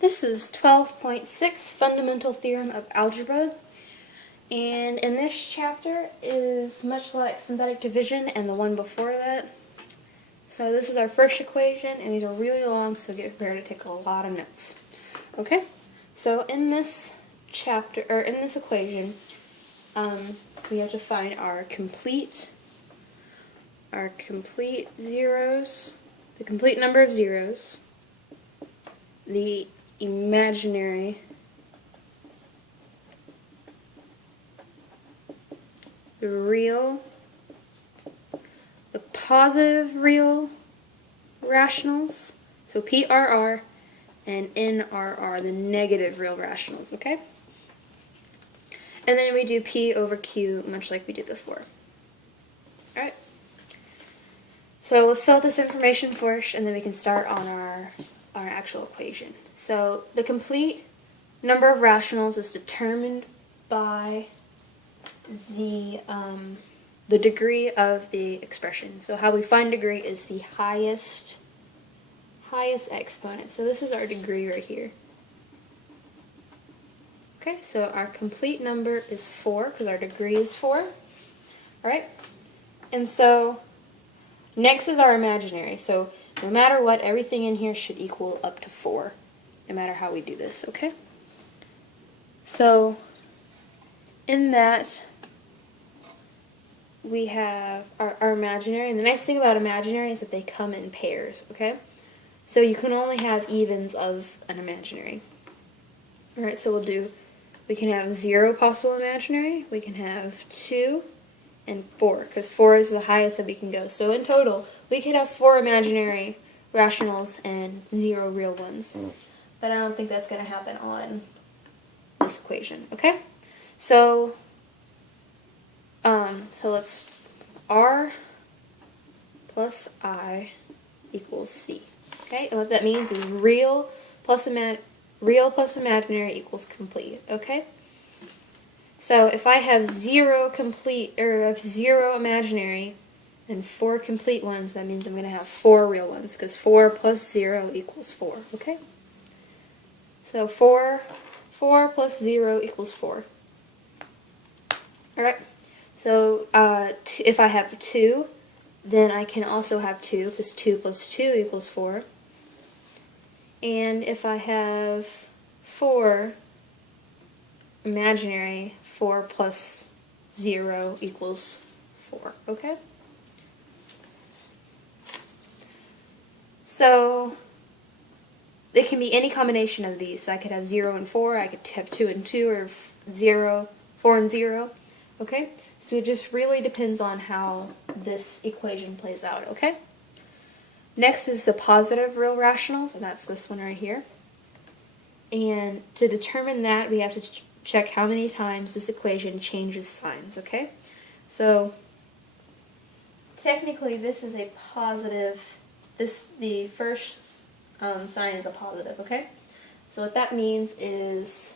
This is 12.6 Fundamental Theorem of Algebra, and in this chapter is much like synthetic division and the one before that. So this is our first equation, and these are really long, so get prepared to take a lot of notes. Okay, so in this chapter, or in this equation, we have to find our complete zeros, the complete number of zeros, the imaginary the real, the positive real rationals, so PRR, and NRR, the negative real rationals, okay? And then we do P over Q, much like we did before. Alright. So let's fill out this information first, and then we can start on our actual equation. So the complete number of rationals is determined by the degree of the expression. So how we find degree is the highest exponent. So this is our degree right here. Okay, so our complete number is 4 because our degree is 4. Alright? And so next is our imaginary. So no matter what, everything in here should equal up to 4, no matter how we do this, okay? So in that, we have our imaginary, and the nice thing about imaginary is that they come in pairs, okay? So you can only have evens of an imaginary. Alright, so we can have 0 possible imaginary, we can have 2, and 4, because 4 is the highest that we can go. So in total, we could have 4 imaginary rationals and 0 real ones. But I don't think that's going to happen on this equation, okay? So let's R plus I equals C. Okay, and what that means is real plus imaginary equals complete. Okay. So if I have 0 imaginary and 4 complete ones, that means I'm going to have 4 real ones, because 4 plus 0 equals 4. Okay. So 4 plus 0 equals 4. All right. So if I have 2, then I can also have 2, because 2 plus 2 equals 4. And if I have 4 imaginary, 4 plus 0 equals 4, okay? So it can be any combination of these. So I could have 0 and 4, I could have 2 and 2, or 4 and 0, okay? So it just really depends on how this equation plays out, okay? Next is the positive real rationals, and that's this one right here. And to determine that, we have to check how many times this equation changes signs, okay? So technically this is a positive, the first sign is a positive, okay? So what that means is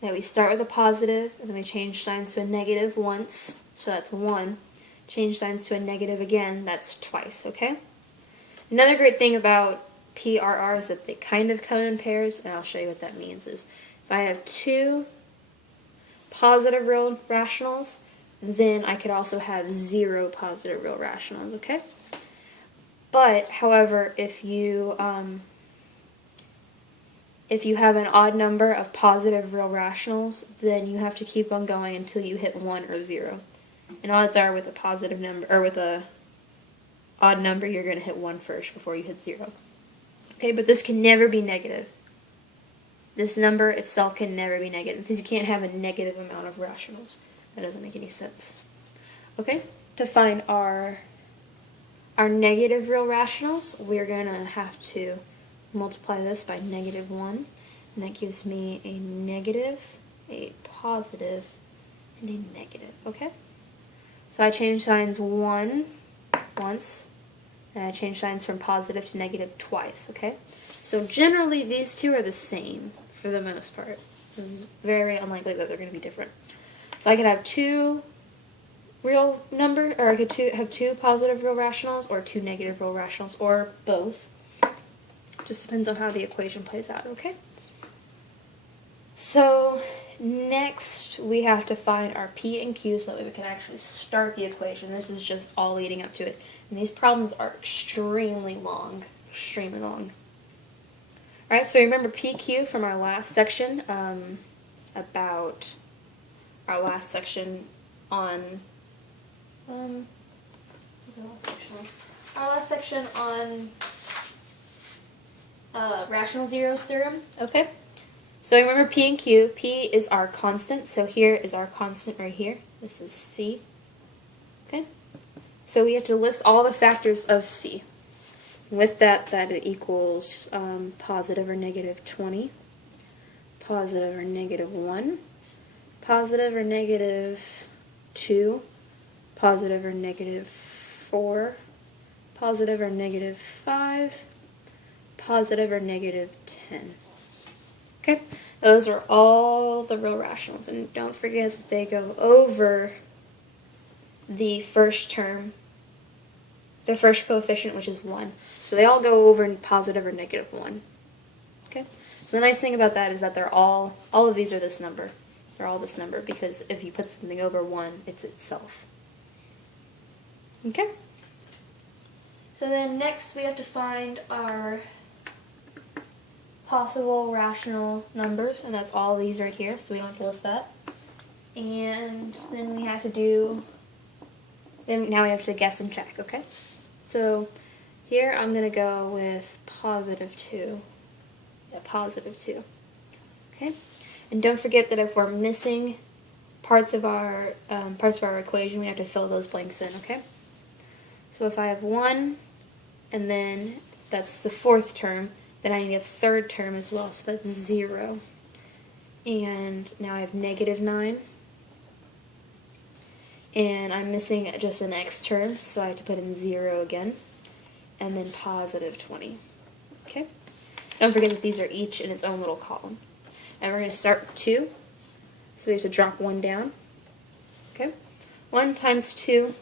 that we start with a positive, and then we change signs to a negative once, so that's 1. Change signs to a negative again, that's twice, okay? Another great thing about PRR is that they kind of come in pairs, and I'll show you what that means. Is if I have 2 positive real rationals, then I could also have 0 positive real rationals, okay? But, however, if you have an odd number of positive real rationals, then you have to keep on going until you hit 1 or 0. And odds are with a positive number, or with a odd number, you're going to hit 1 first before you hit 0. Okay, but this can never be negative. This number itself can never be negative, because you can't have a negative amount of rationals. That doesn't make any sense. Okay, to find our negative real rationals, we're going to have to multiply this by -1, and that gives me a negative, a positive, and a negative, okay? So I change signs once, and I change signs from positive to negative twice, okay? So generally these two are the same for the most part. It's very unlikely that they're going to be different. So I could have 2 real numbers, or I could have 2 positive real rationals, or 2 negative real rationals, or both. Just depends on how the equation plays out, okay? So next we have to find our p and q so that we can actually start the equation. This is just all leading up to it. And these problems are extremely long. Extremely long. Alright, so remember PQ from our last section, about our last section on, what was our last section on? Our last section on rational zeros theorem, okay? So remember P and Q. P is our constant, so here is our constant right here. This is C, okay? So we have to list all the factors of C. With that it equals positive or negative 20, positive or negative 1, positive or negative 2, positive or negative 4, positive or negative 5, positive or negative 10. Okay, those are all the real rationals, and don't forget that they go over the first term, the first coefficient, which is 1. So they all go over in positive or negative 1. Okay? So the nice thing about that is that they're all of these are this number. They're all this number because if you put something over 1, it's itself. Okay? So then next we have to find our possible rational numbers, and that's all of these right here, so we don't have to list that. And then we have to do, now we have to guess and check, okay? So here I'm going to go with positive 2. Yeah, positive 2. Okay? And don't forget that if we're missing parts of our equation, we have to fill those blanks in, okay? So if I have 1, and then that's the fourth term, then I need a third term as well, so that's 0. And now I have negative 9. And I'm missing just an x term, so I have to put in 0 again. And then positive 20. Okay? Don't forget that these are each in its own little column. And we're going to start with 2. So we have to drop 1 down. Okay? 1 times 2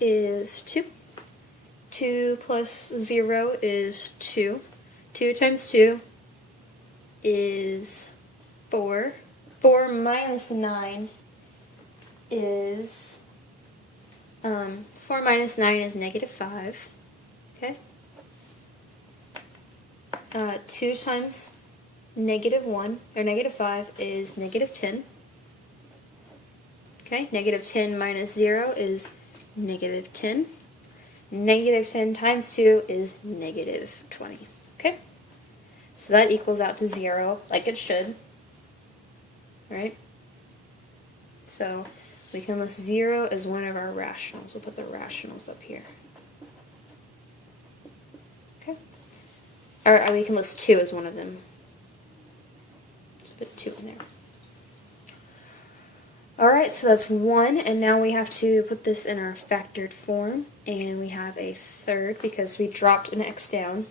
is 2. 2 plus 0 is 2. 2 times 2 is 4. 4 minus 9 is 4 minus 9 is negative 5. Okay? 2 times negative 1, or negative 5, is negative 10. Okay? Negative 10 minus 0 is negative 10. Negative 10 times 2 is negative 20. Okay? So that equals out to 0, like it should. Right? So we can list 0 as one of our rationals. We'll put the rationals up here. Okay? Or we can list 2 as one of them. Just put 2 in there. Alright, so that's 1, and now we have to put this in our factored form, and we have a third because we dropped an x down,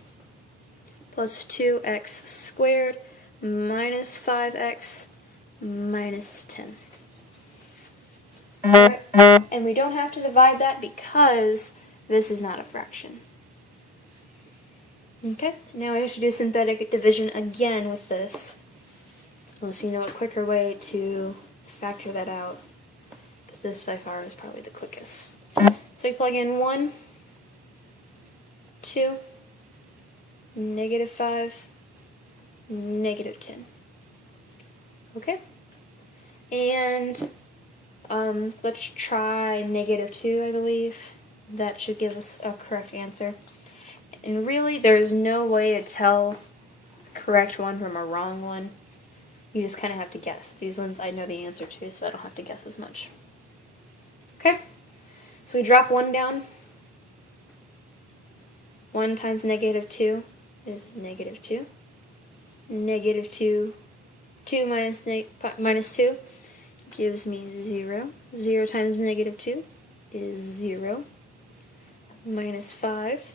plus 2x squared minus 5x minus 10. Alright, and we don't have to divide that because this is not a fraction. Okay, now we have to do synthetic division again with this, unless you know a quicker way to factor that out, because this by far is probably the quickest. So we plug in 1, 2, negative 5, negative 10. Okay? And let's try negative 2, I believe. That should give us a correct answer. And really, there's no way to tell a correct one from a wrong one. You just kind of have to guess. These ones I know the answer to, so I don't have to guess as much. Okay? So we drop 1 down. 1 times negative 2 is negative 2. Negative 2, 2 minus 2 gives me 0. 0 times negative 2 is 0. Minus 5.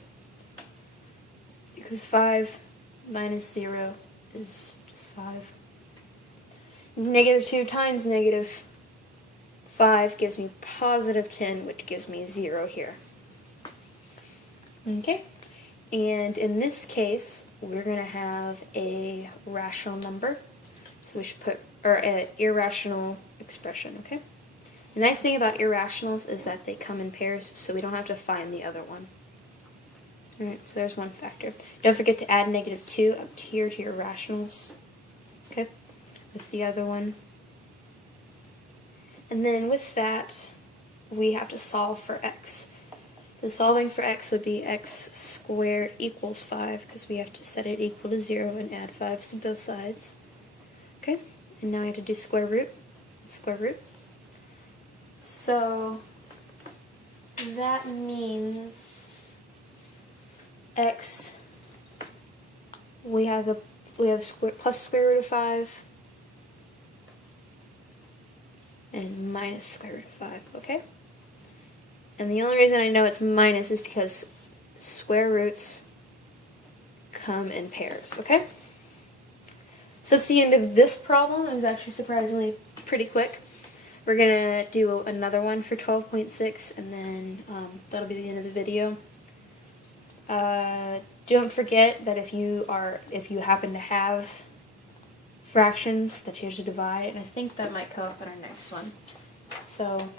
Because 5 minus 0 is just 5. Negative 2 times negative 5 gives me positive 10, which gives me 0 here. Okay? And in this case, we're going to have a rational number. So we should put, or an irrational expression, okay? The nice thing about irrationals is that they come in pairs, so we don't have to find the other one. Alright, so there's one factor. Don't forget to add -2 up here to your rationals, okay, with the other one. And then with that, we have to solve for x. So solving for x would be x squared equals 5, because we have to set it equal to 0 and add 5s to both sides. Okay, and now we have to do square root. So that means x, we have plus square root of 5 and minus square root of 5, okay? And the only reason I know it's minus is because square roots come in pairs, okay? So that's the end of this problem. It was actually surprisingly pretty quick. We're going to do another one for 12.6, and then that'll be the end of the video. Don't forget that if you happen to have fractions that you have to divide, and I think that might come up in our next one. So,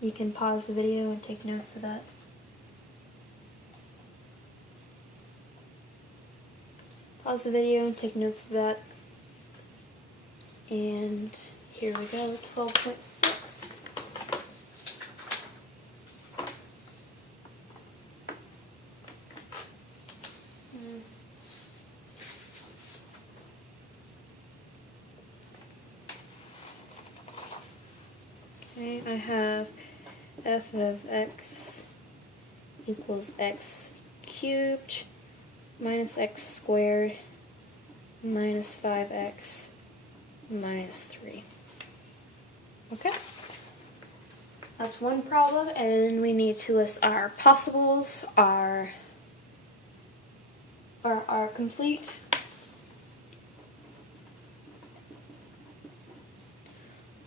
you can pause the video and take notes of that. Pause the video and take notes of that. And here we go, 12.6. Okay, I have f of x equals x cubed minus x squared minus 5x minus 3. Okay? That's one problem, and we need to list our possibles, our complete,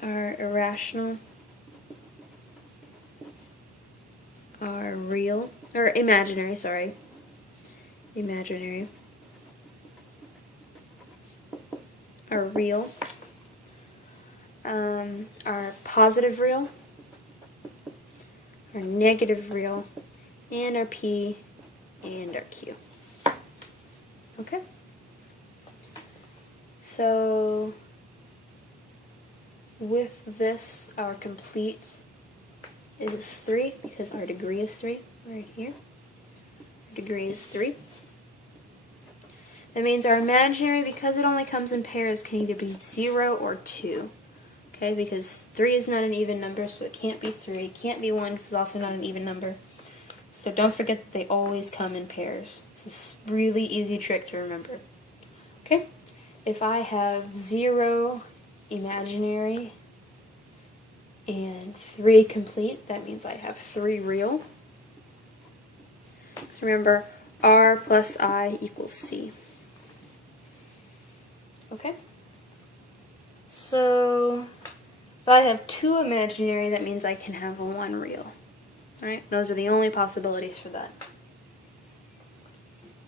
our irrational, our real, or imaginary, sorry. Imaginary. Our real. Our positive real. Our negative real. And our P and our Q. Okay? So, with this, our complete is 3, because our degree is 3, right here. Our degree is 3. That means our imaginary, because it only comes in pairs, can either be 0 or 2. Okay, because 3 is not an even number, so it can't be 3. It can't be 1, because it's also not an even number. So don't forget that they always come in pairs. It's a really easy trick to remember. Okay, if I have 0 imaginary and 3 complete, that means I have 3 real. So remember, R plus I equals C. Okay? So, if I have 2 imaginary, that means I can have 1 real. Alright? Those are the only possibilities for that.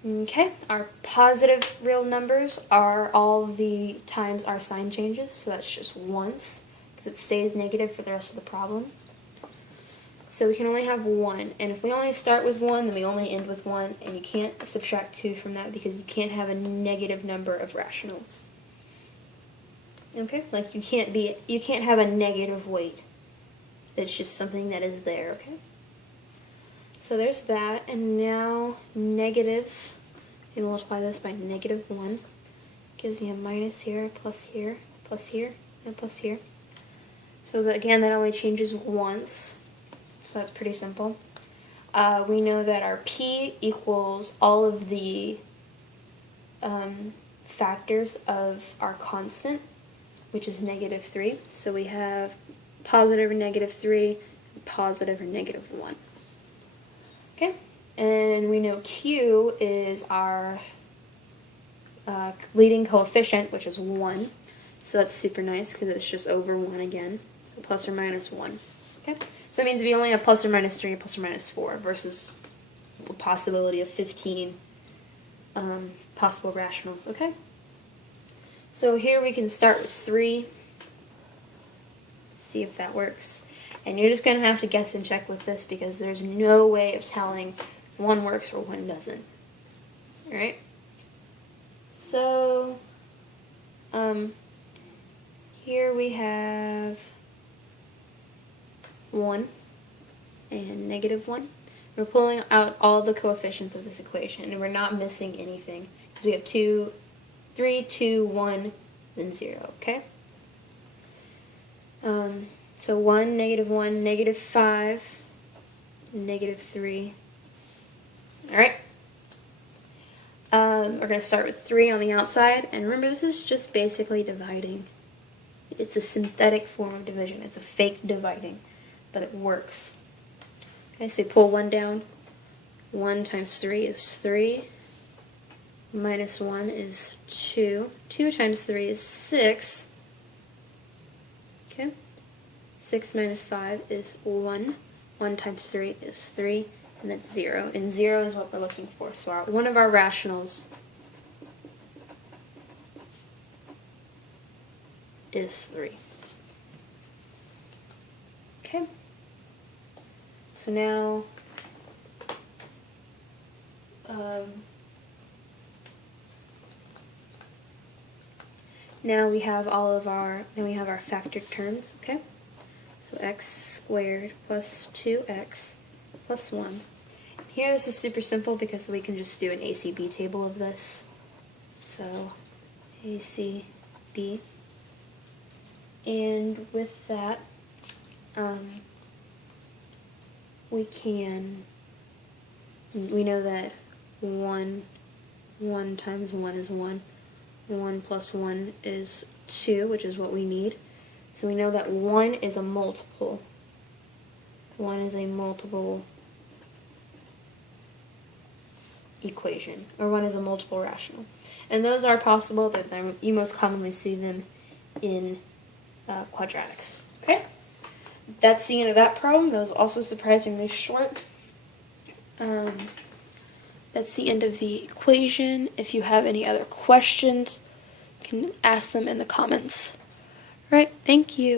Okay, our positive real numbers are all the times our sign changes, so that's just once, because it stays negative for the rest of the problem. So we can only have 1, and if we only start with 1, then we only end with 1, and you can't subtract 2 from that because you can't have a negative number of rationals. Okay, like you can't have a negative weight. It's just something that is there, okay? So there's that, and now negatives, we multiply this by -1, gives me a minus here, plus here, plus here, and plus here. So that, again, that only changes once, so that's pretty simple. We know that our P equals all of the factors of our constant, which is -3. So we have positive or -3, and positive or -1. Okay, and we know Q is our leading coefficient, which is 1. So that's super nice because it's just over 1 again, so plus or minus 1. Okay, so that means we only have plus or minus 3 and plus or minus 4 versus the possibility of 15 possible rationals, okay? So here we can start with 3, see if that works. And you're just going to have to guess and check with this because there's no way of telling if one works or one doesn't. Alright? So, here we have 1 and -1. We're pulling out all the coefficients of this equation, and we're not missing anything. Because we have 3, 2, 1, then 0, okay? So 1, -1, -5, -3. Alright? We're going to start with 3 on the outside, and remember this is just basically dividing. It's a synthetic form of division. It's a fake dividing, but it works. Okay, so you pull 1 down. 1 times 3 is 3. Minus 1 is 2. 2 times 3 is 6. Okay? 6 minus 5 is 1. 1 times 3 is 3. And that's 0. And 0 is what we're looking for. So one of our rationals is 3. Okay? So now, now we have our factored terms, okay? So x squared plus 2x plus 1. Here this is super simple because we can just do an ACB table of this. So ACB. And with that, we know that 1 times 1 is 1. 1 plus 1 is 2, which is what we need. So we know that 1 is a multiple. 1 is a multiple equation, or 1 is a multiple rational. And those are possible, that you most commonly see them in quadratics. Okay? That's the end of that problem. That was also surprisingly short. That's the end of the equation. If you have any other questions, you can ask them in the comments. All right, thank you.